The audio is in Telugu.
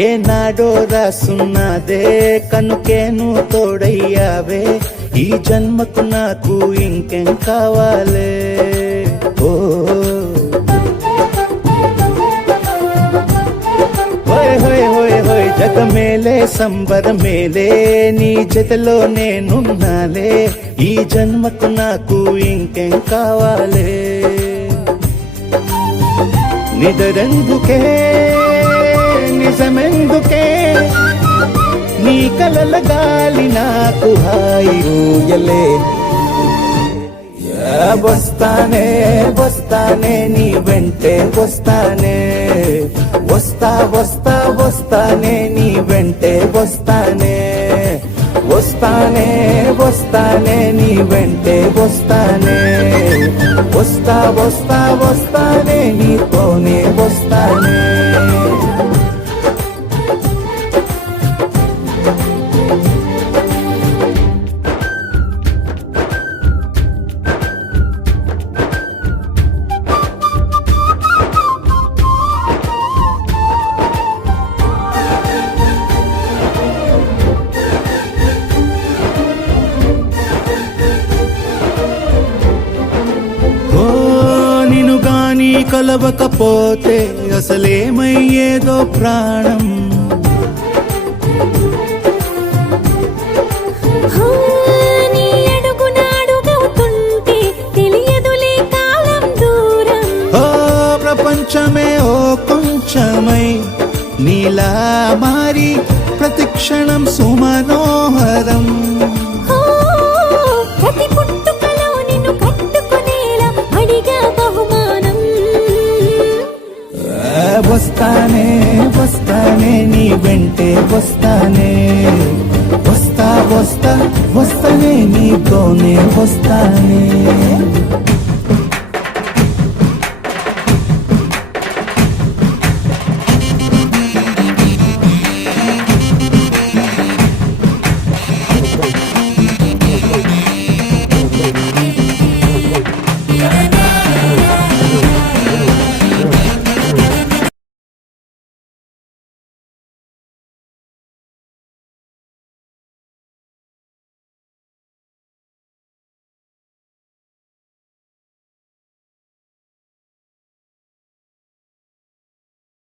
ఏనాడో రాసున్నదే కనుకేను తోడయ్యావే ఈ జన్మకు నాకు ఇంకేం కావాలే ఓ హోయ్ హోయ్ హోయ్ హోయ్ జగమేలే సంబరమేలే నీ జతలో నేనున్నాలే ఈ జన్మకు నాకు ఇంకేం కావాలే నిదరెందుకే నిజమెందుకే నీ కలల గాలి నాకు హాయి ఊయలే వస్తానే వస్తానే నీ వెంటే వస్తానే వస్తా వస్తా వస్తానే నీ వెంటే వస్తానే వస్తానే వస్తానే నీ వెంటే వస్తానే వస్తా వస్తా వస్తానే నీతోనే వస్తానే కలవకపోతే అసలేమయ్యేదో ప్రాణం నీ అడుగునాడుగవుతుంటే తెలియదులే కాలం దూరం ఓ ప్రపంచమే ఓ కొంచెమై నీలా మారి ప్రతిక్షణం సుమనోహరం ప్రతి పుట్టుకలో నిన్ను కట్టుకునేలా అడిగా బహుమానం వస్తానే వస్తానే నీ వెంటే వస్తానే వస్తా వస్తా వస్తానే నీతోనే వస్తానే